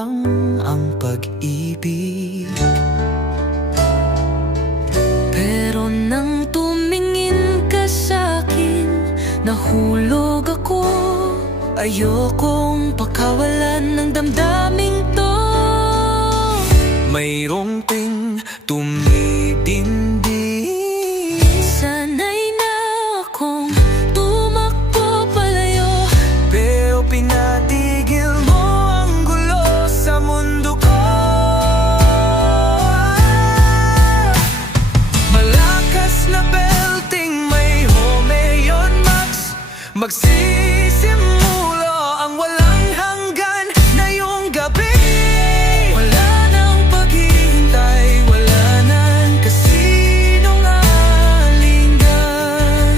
lang ang pag-ibig. Pero nang tumingin ka sa'kin, nahulog ako. Ayokong pakawalan ng damdaming to. Mayroong ting tumidindi. Sanay na akong tumakbo palayo, Pero pinatigil mo ang gulo sa mundo ko. Malakas na belting, may Homeon Max. Magsisimulo ang walang hanggan ngayong gabi. Wala nang paghihintay, wala nang kasinungalingan.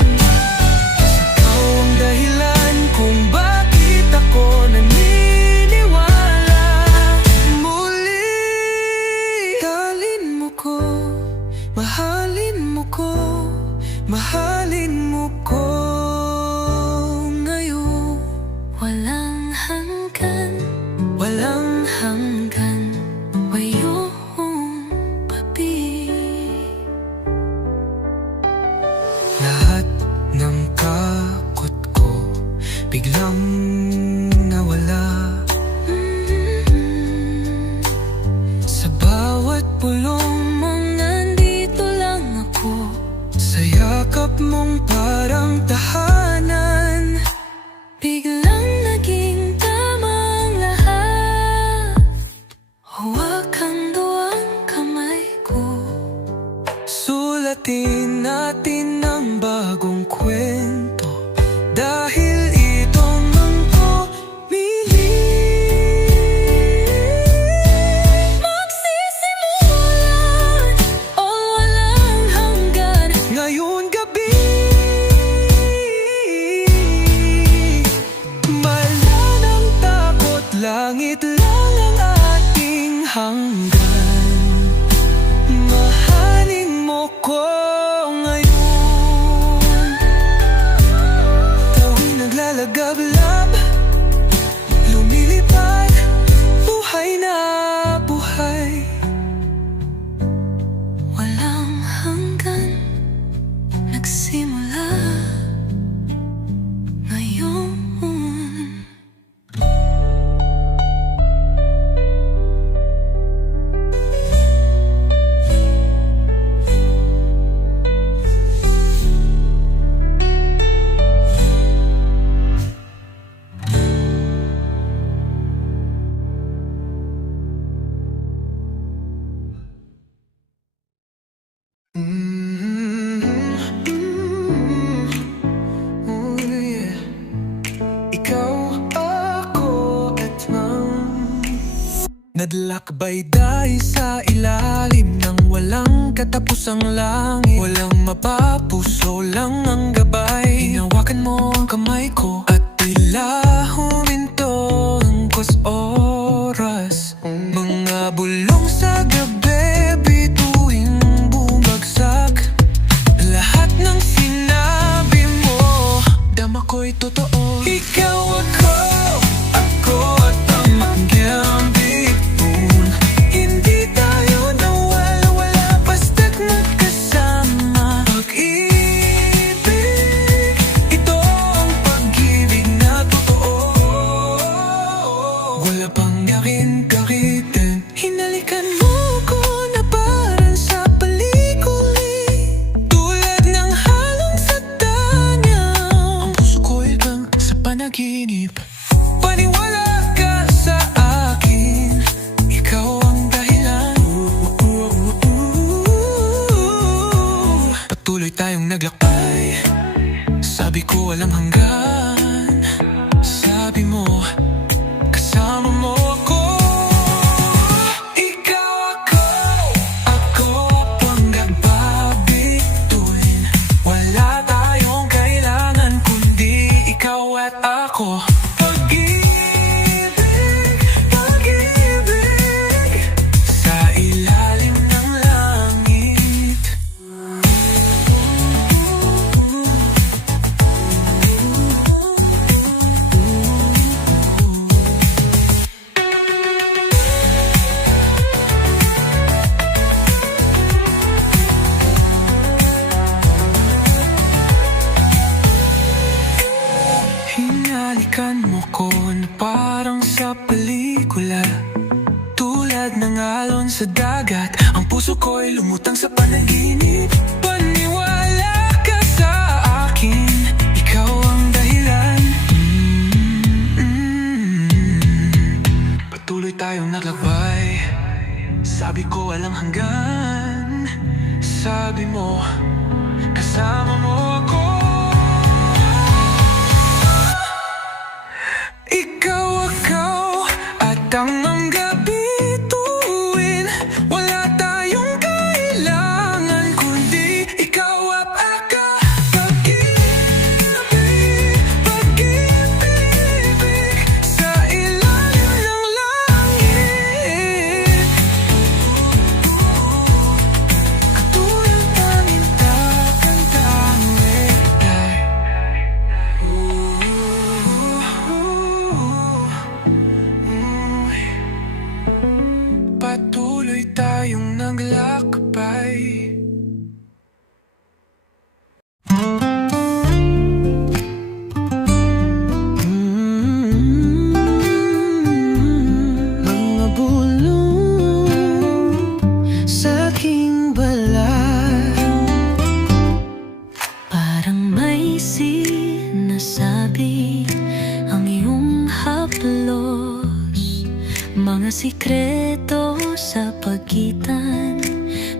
Ikaw ang dahilan kung bakit ako naniniwala. Muli, dalin mo ko, mahalin mo ko, mahalin mo ko. Ngayon, walang hanggan, walang hanggan, ngayong gabi. lahat ng takot ko biglang nawala. Sa bawat bulong Mong nandito lang ako, sa yakap mong parang tahanan. biglang naging tama ang lahat. Hawakan mo ang kamay ko, Sulatin natin ang bagong kwento, dahil itong ang pumili. magsisimulan o walang hanggan. Ngayon gabi, wala nang takot, langit lang ang ating hanggan. Mahalin mo ko ngayon. Tawing naglalagablab, lumilipad, buhay na buhay. Walang hanggan, nagsimula ngayon. Oh, yeah. Ikaw, ako, at nadlakbay dahil sa ilalim ng walang katapusang langit. Walang mapapuso lang ang gabay. Hinawakan mo ang kamay ko at tila huminto ang oras. Mga bulong sa gabi, bituing bumagsak. Lahat ng sinabi mo, dama ko'y totoo. Ikaw ako at ang magkambitun. Hindi tayo nawawala basta't magkasama. Pag-ibig, ito ang pag-ibig na totoo. Wala pang yakin-kakitin. Hinalikan mo ko na parang sa palikuli, tulad ng halong satanya. Ang puso ko'y bang sa panaginip. Paniwala ka sa akin, ikaw ang dahilan. Patuloy tayong naglakbay, sabi ko walang hanggan. Sabi mo, kasama mo ako. Ikaw ako ang nagbabituin. Wala tayong kailangan kundi ikaw at ako. Pag-ibig, pag-ibig, sa ilalim ng langit. ng alon sa dagat. Ang puso ko'y lumutang sa panaginip. Paniwala ka sa akin, ikaw ang dahilan. Patuloy tayong naglakbay. Sabi ko walang hanggan. Sabi mo, kasama mo ako. Ikaw at ang gabi tuwin. Wala tayong kailangan kundi ikaw at ako. Pag-ibig sa ilalim ng langit. Katulad namin tatandang patuloy tayong naglakbay. Mga bulong sa aking balat, Parang may sinasabi ang iyong haplos, mga sikreto sa pagitan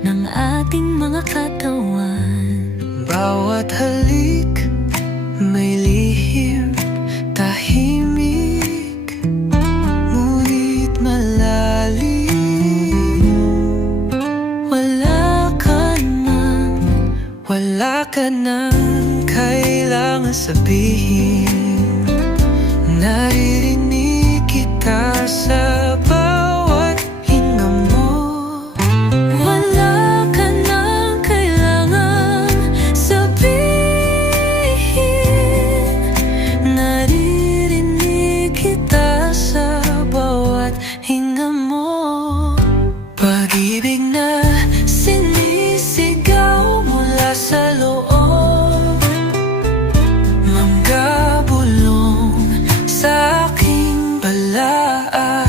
ng ating mga katawan. bawat halik may lihim, tahimik, ngunit malalim. Wala ka nang kailangan sabihin. Naririnig kita sa bawat hinga mo. Wala ka nang kailangang sabihin. Naririnig kita sa bawat hinga mo. Pag-ibig na sinisigaw mula sa loob, manggabulong sa aking balat.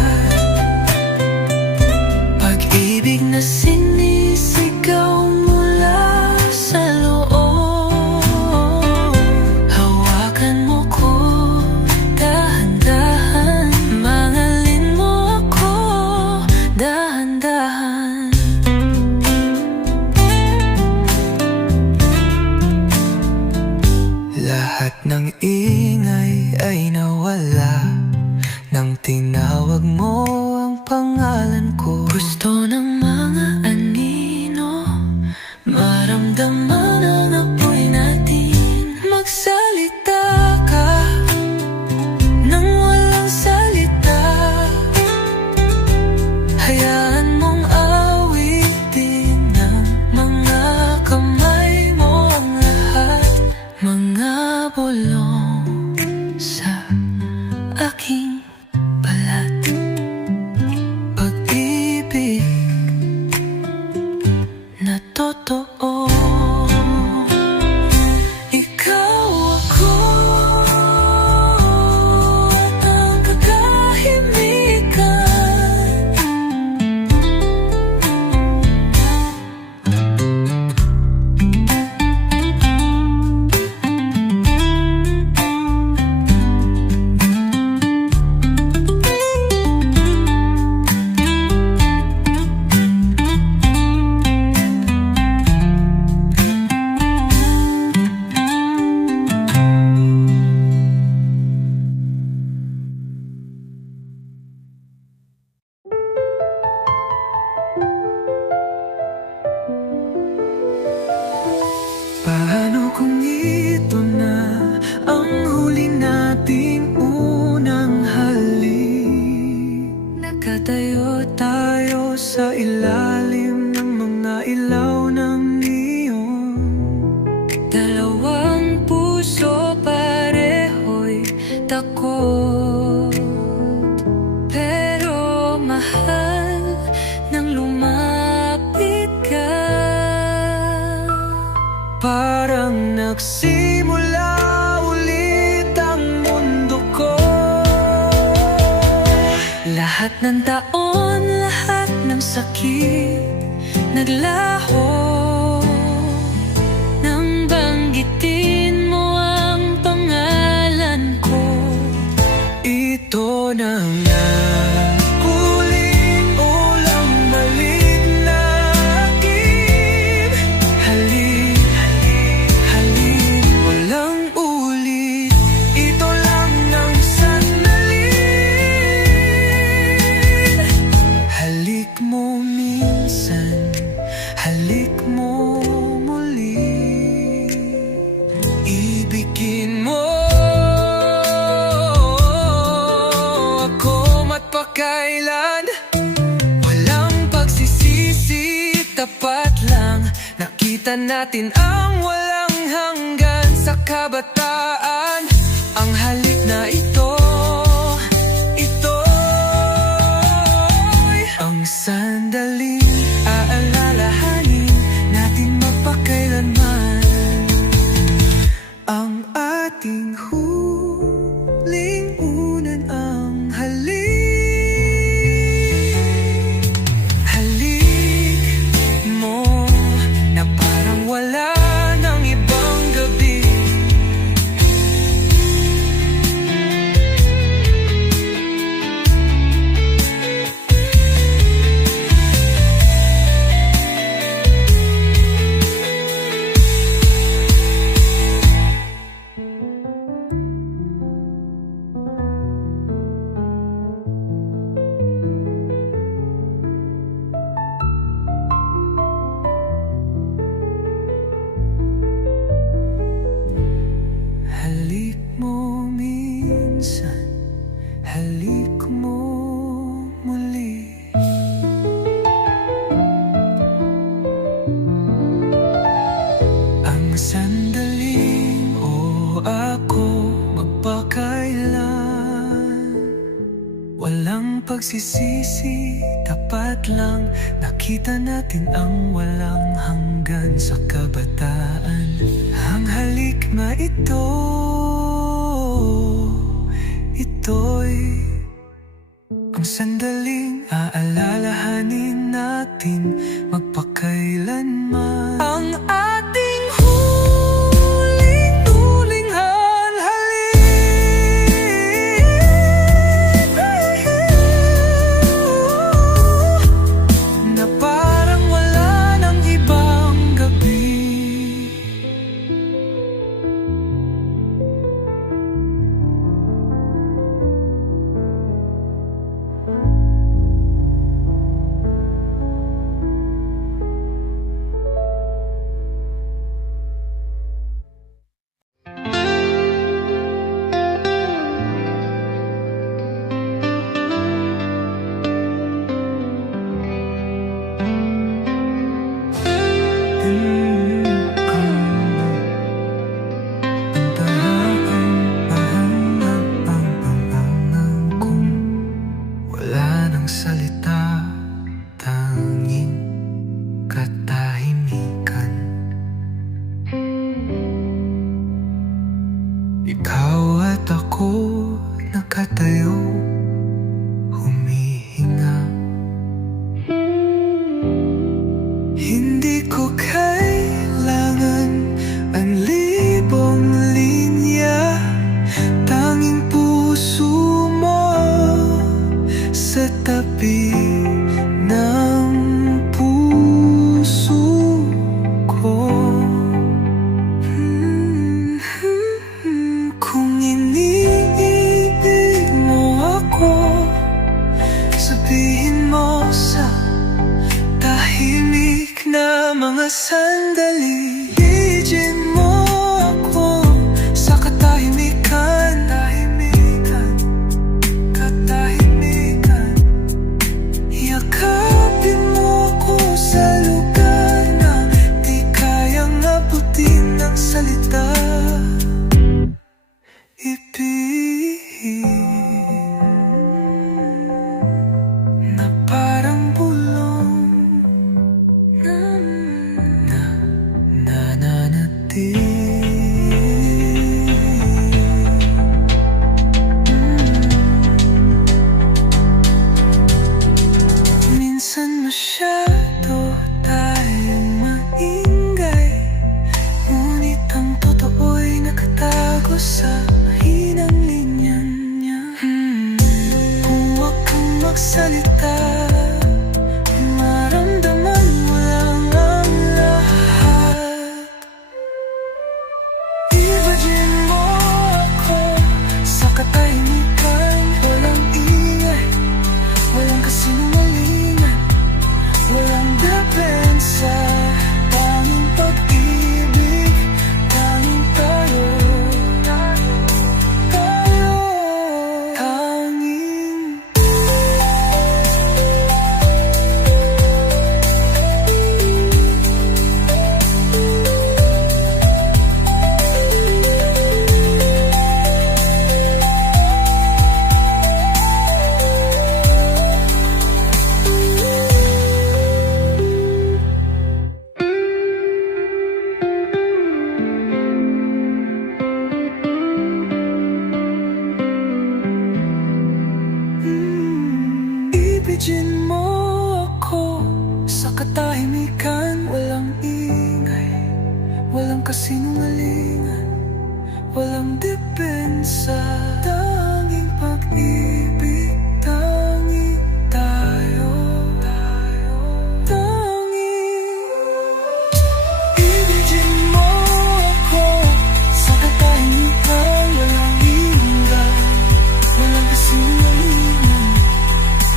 Pag-ibig na sinisigaw mula sa loob, hawakan mo ko dahan-dahan, mahalin mo ako dahan-dahan. Lahat ng ingay ay nawala nang tinawag mo ang pangalan ko. Gusto ng mga anino maramdaman ang apoy natin. Magsalita ka nang walang salita. Hayaan mong awitin ng mga kamay mo ang lahat. Mga bulong sa aking balat. Pag-ibig na totoo. Ikaw ako at ang katahimikan. Paano kung ito na ang huli nating unang halik? Nakatayo tayo sa ilalim ng mga ilaw ng neon. Dalawang puso pareho'y takot, pero mahal nang lumapit ka. Parang nagsimula ulit ang mundo ko. Lahat ng taon, lahat ng sakit naglaho nang banggitin mo ang pangalan ko. Ito na nga huling ulang balik na akin. Halik, halik, walang ulit. Ito lang ang sandalin. Halik mo minsan, halik mo muli. Ibigin mo ako magpakailan. Walang pagsisisi, tapat lang. Nakita natin ang walang hanggan sa kabataan. Ang halik na ito'y ang sandaling aalalahanin natin mapakailanman. Ang ating huling unan ang halik. Halik mo na parang wala ng ibang gabi. Halik mo minsan, halik mo muli. Ang sandaling ako magpakailan. Walang pagsisisi, tapat lang. Nakita natin ang walang hanggan sa kabataan. Ang halik na ito'y ang sandaling aalalahanin natin magpakailanman. Ang ating huling tulinghan, halik na parang wala ng ibang gabi. Wala nang salita, tanging katahimikan. Ikaw at ako nakatayo, humihinga. Hindi ko kailangan ang libong linya, tanging puso mo sa tabi ng puso ko. Kung iniibig mo ako, sabihin mo sa tahimik na mga sandali. Bigyan mo ako sa katahimikan, katahimikan. Yakapin mo ako sa lugar na di kayang abutin ng salita. Na parang bulong na masyado tayong maingay, ngunit ang totoo'y nakatago sa mahinang linya niya. Kung huwag kang magsalita, maramdaman mo lang ang lahat. Imagine mo ako sa katahimikan, walang ingay, walang kasinungalingan, walang depensa, tanging pag-ibig, tanging tayo, tayo, tanging. Ibigin mo ako sa katahimikan, walang ingay, walang kasinungalingan, walang depensa, tanging pag-ibig, tanging tayo, tanging. Ibigin mo ako sa katahimikan, walang ingay, walang kasinungalingan,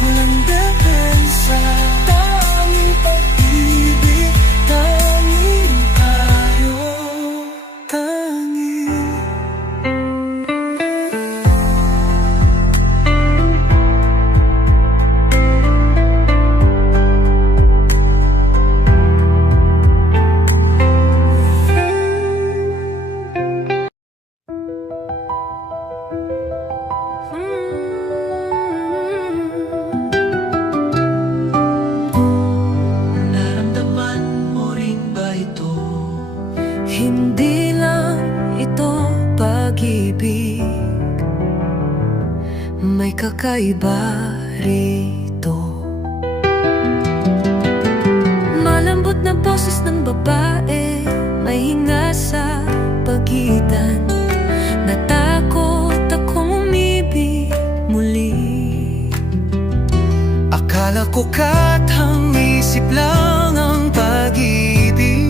walang depensa, tanging pag-ibig, tanging tayo, tanging. Naramdaman mo rin ba ito? Hindi lang ito pag-ibig, may kakaiba rito. Malambot na boses ng babae, may hinga sa pagitan. Natakot akong umibig muli. Akala ko katang isip lang ang pag-ibig,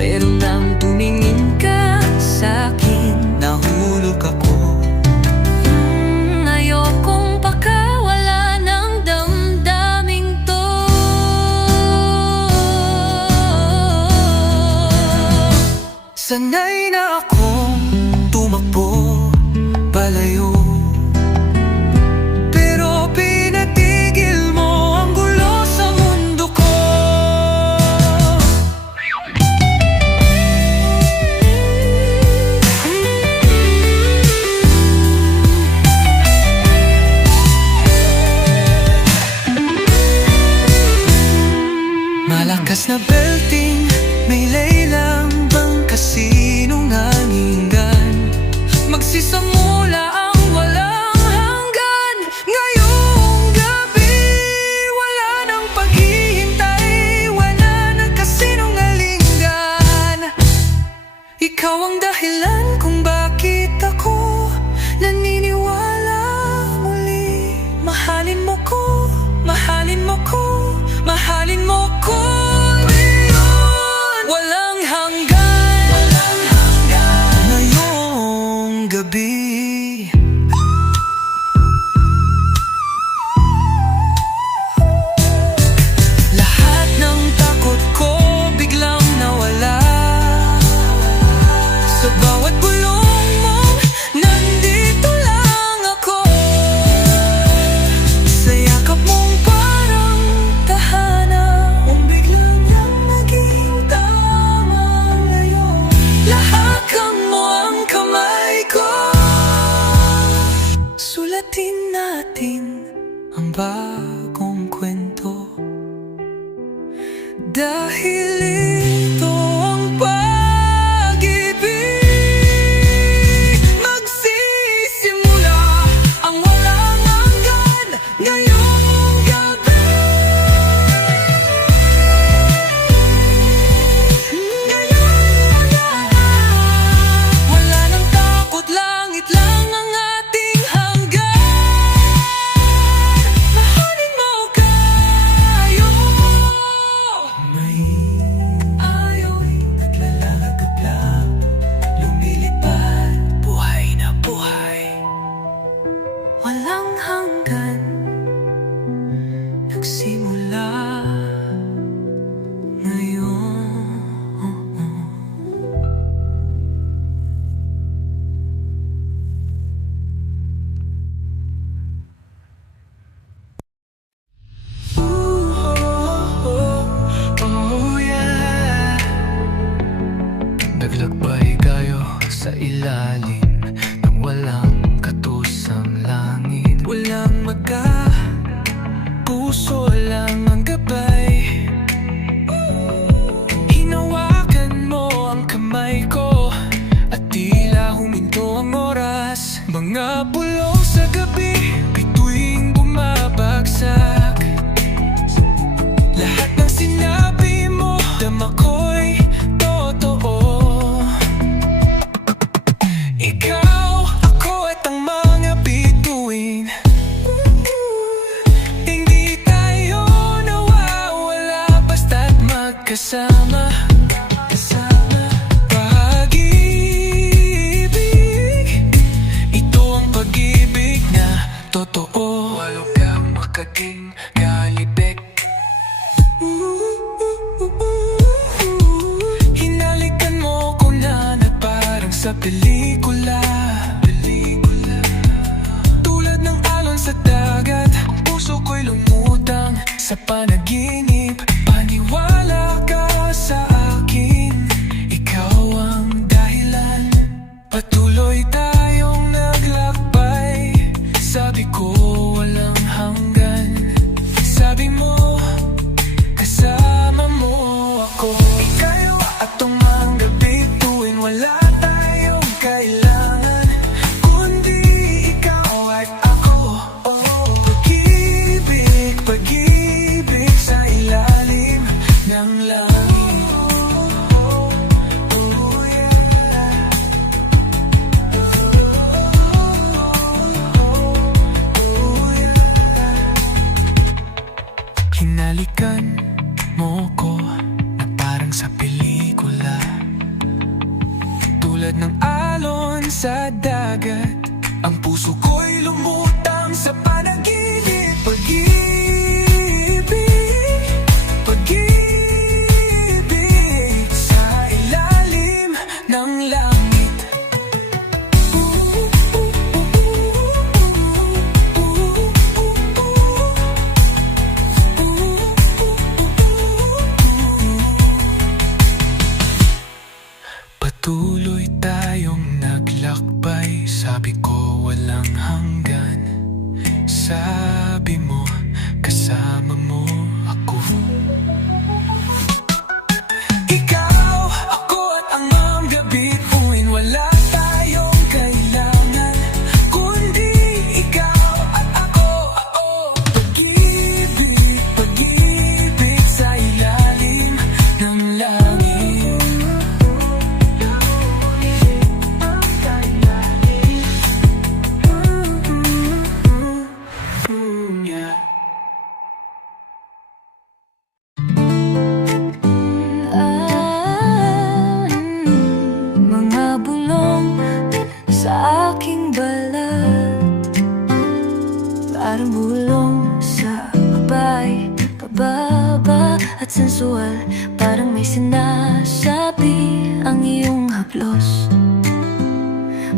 Pero nang tumingin ka sa'kin, nahulog ako. ayokong pakawala ng damdaming to. Sanay na akong tumakbo palayo, pero pinatigil mo ang gulo sa mundo ko. Malakas na belting, may laylang bang kasinungalingan, magsisamula ang walang hanggan. Ngayong gabi, wala nang paghihintay, wala nang kasinungalingan. Ikaw ang dahilan kung bakit ako naniniwala muli. Mahalin mo ko, mahalin mo ko, mahalin mo ko ngayon. Walang hanggan, walang hanggan. Ngayong gabi, lahat ng takot ko biglang nawala. Sa bawat bulong mo, nandito lang ako. Sa yakap mong parang tahana, kung biglang lang naging tama ngayon. Lahakang mo ang kamay ko, sulatin natin ang bagong kwento. Dahil ito ang pag-ibig, magsisimula ang walang hanggan ngayong gabi. nagsimula ngayon. Oh yeah. Naglakbay kayo sa ilalim ng walang katusang langit. Walang puso lang ang gabay. Hinawakan mo ang kamay ko at tila huminto ang oras. Mga bulong sa gabi, bituing bumabagsak. Lahat ng sinabi mo, dama ko'y totoo. Ikaw, ako at ang mga bituin. Hindi tayo nawawala basta't magkasama. Pag-ibig, ito ang pag-ibig na totoo. Walo kang makaging galibek. Hinalikan mo ko na parang sa pelikula. Tulad ng alon sa dagat, ang puso ko'y lumutang sa panaginip. Paniwala ka sa akin, ikaw ang dahilan. Patuloy tayong naglakbay, sabi ko walang hanggan. Sabi mo, kasama mo ako. Ikaw at ang mga bituin, wala tayong kailangan kundi ikaw at ako. Oh, pag-ibig, pag-ibig sa ilalim ng langit. Oh yeah. Oh yeah. Hinalikan mo ko na parang sa pelikula. Tulad ng alon sa dagat, ang puso ko'y lumutang sa panaginip. Pag-ibig, pag-ibig sa ilalim ng langit. Patuloy tayong naglakbay, sabi ko walang hanggan. Sabi mo, kasama mo ako. Ikaw, ako at ang mga bituin, wala tayong kailangan kundi ikaw at ako. Pag-ibig, pag-ibig sa ilalim ng langit. Yeah. Mga bulong sa aking balat, parang bulong sa babay, pababa at sensual. Parang may sinasabi ang iyong haplos.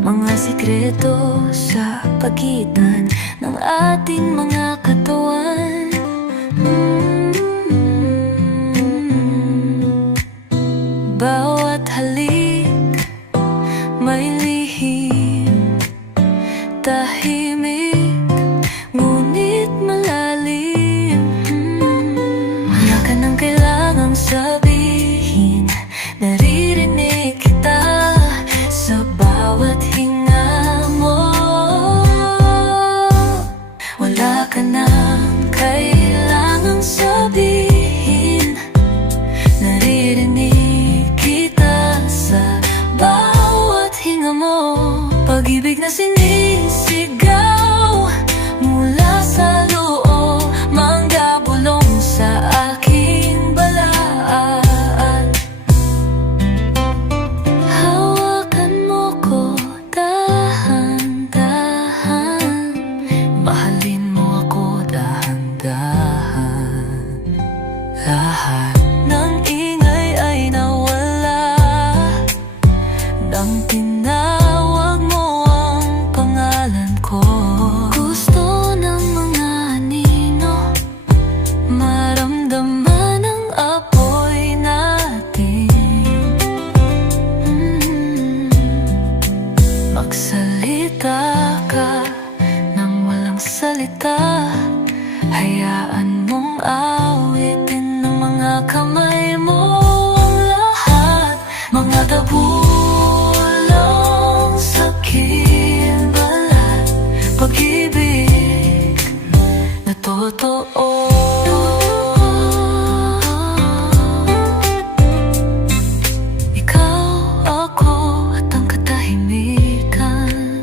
Mga sikreto sa pagitan ng ating mga katawan. Bawat halik may lihim, tahimik, ngunit malalim. Wala ka nang kailangang sabihin, naririnig kita sa bawat hinga mo. Wala ka nang maramdaman ang apoy natin. Magsalita ka nang walang salita, hayaan mong awitin ng mga kamay mo ang lahat. Mga tabulong sakit, balat, pag-ibig na totoo. Ikaw, ako, at ang katahimikan.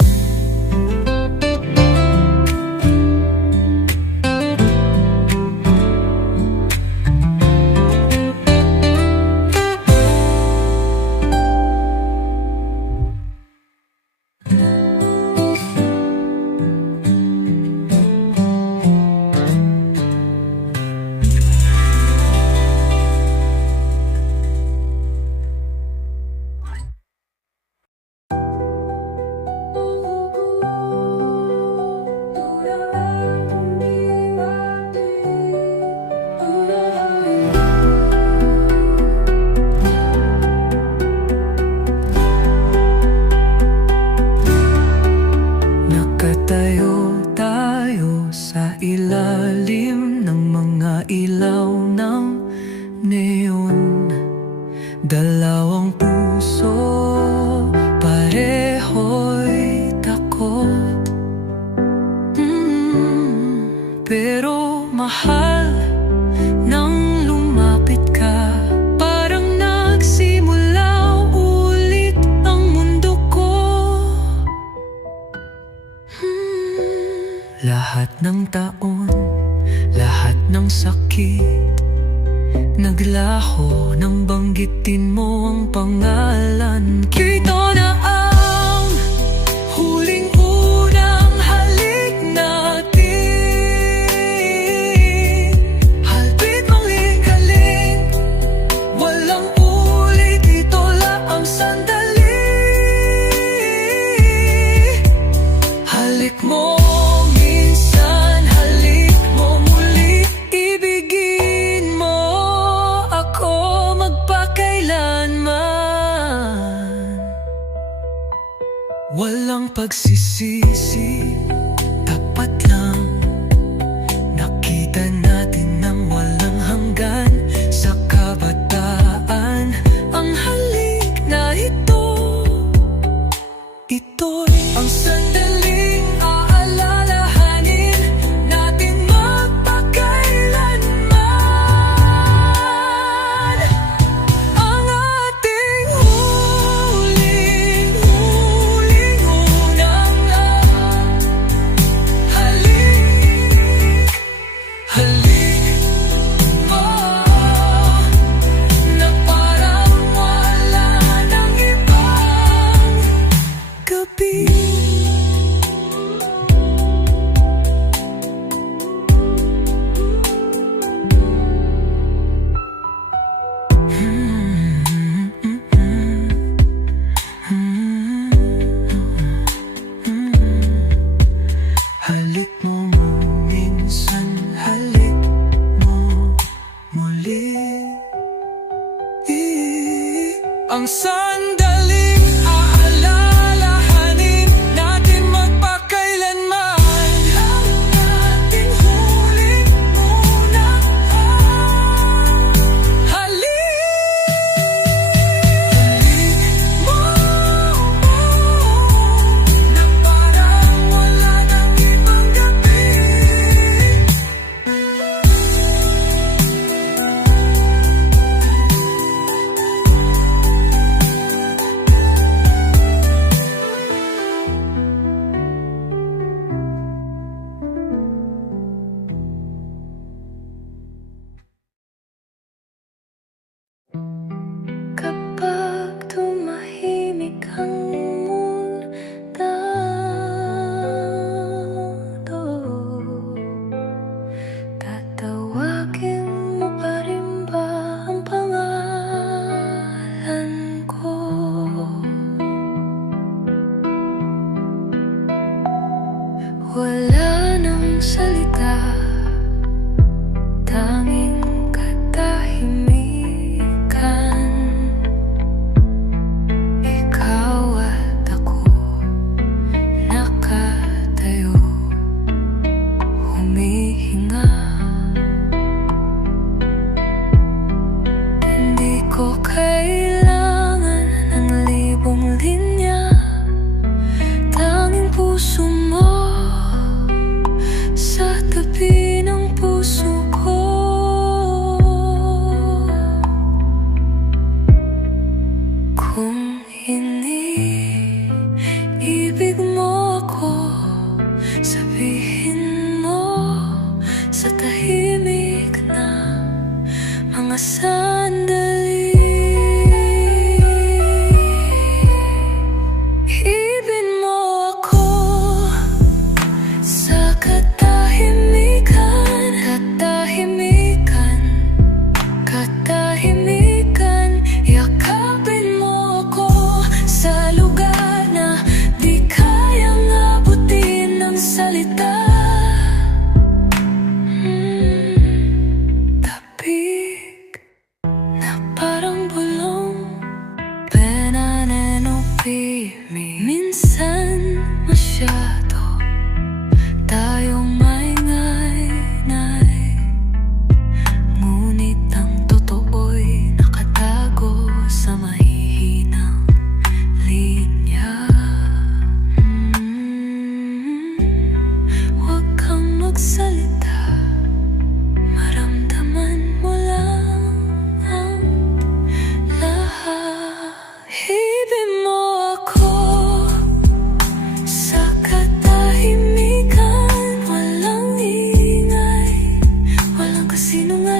Nakatayo tayo sa ilalim ng mga ilaw ng neon. Dalawang puso, pareho'y takot. Pero mahal, nang lumapit ka, parang nagsimula ulit ang mundo ko. Lahat ng taon, lahat ng sakit, naglaho nang banggitin mo ang pangalan. Kita na ang huling unang halik natin. Halpit mali-galing, walang ulit, ito lang ang sandali. Halik mo minsan, halik mo muli, ibigin mo ako magpakailanman. Walang pagsisisi, tapat lang. Nakita natin ng walang hanggan sa kabataan. Ang halik na ito, ito'y ang sandaling aalalahanin natin magpakailanman. Ang ating huling unang halik. Halik mo na parang wala nang ibang gabi. Halik mo minsan, halik mo muli. Ang sandaling aalalahanin natin magpakailanman. Ang ating huling unang halik. Halik mo na parang wala nang ibang gabi. ko kailangan ng libong linya, tanging puso mo sa tabi ng puso ko. Kung iniibig mo ako, sabihin mo sa tahimik na mga sandali. Ibig mo ako sa katahimikan, katahimikan, katahimikan. Yakapin mo ako sa lugar na di kayang abutin ng salita. Tapik na parang bulong, venaneno pimi. Minsan masyado tayong maingay-ngay, ngunit ang totoo'y nakatago sa mahihinang linya. Huwag kang magsalita, maramdaman mo lang ang lahat. Ibig mo ako sa katahimikan, walang ingay, walang kasinungalingan.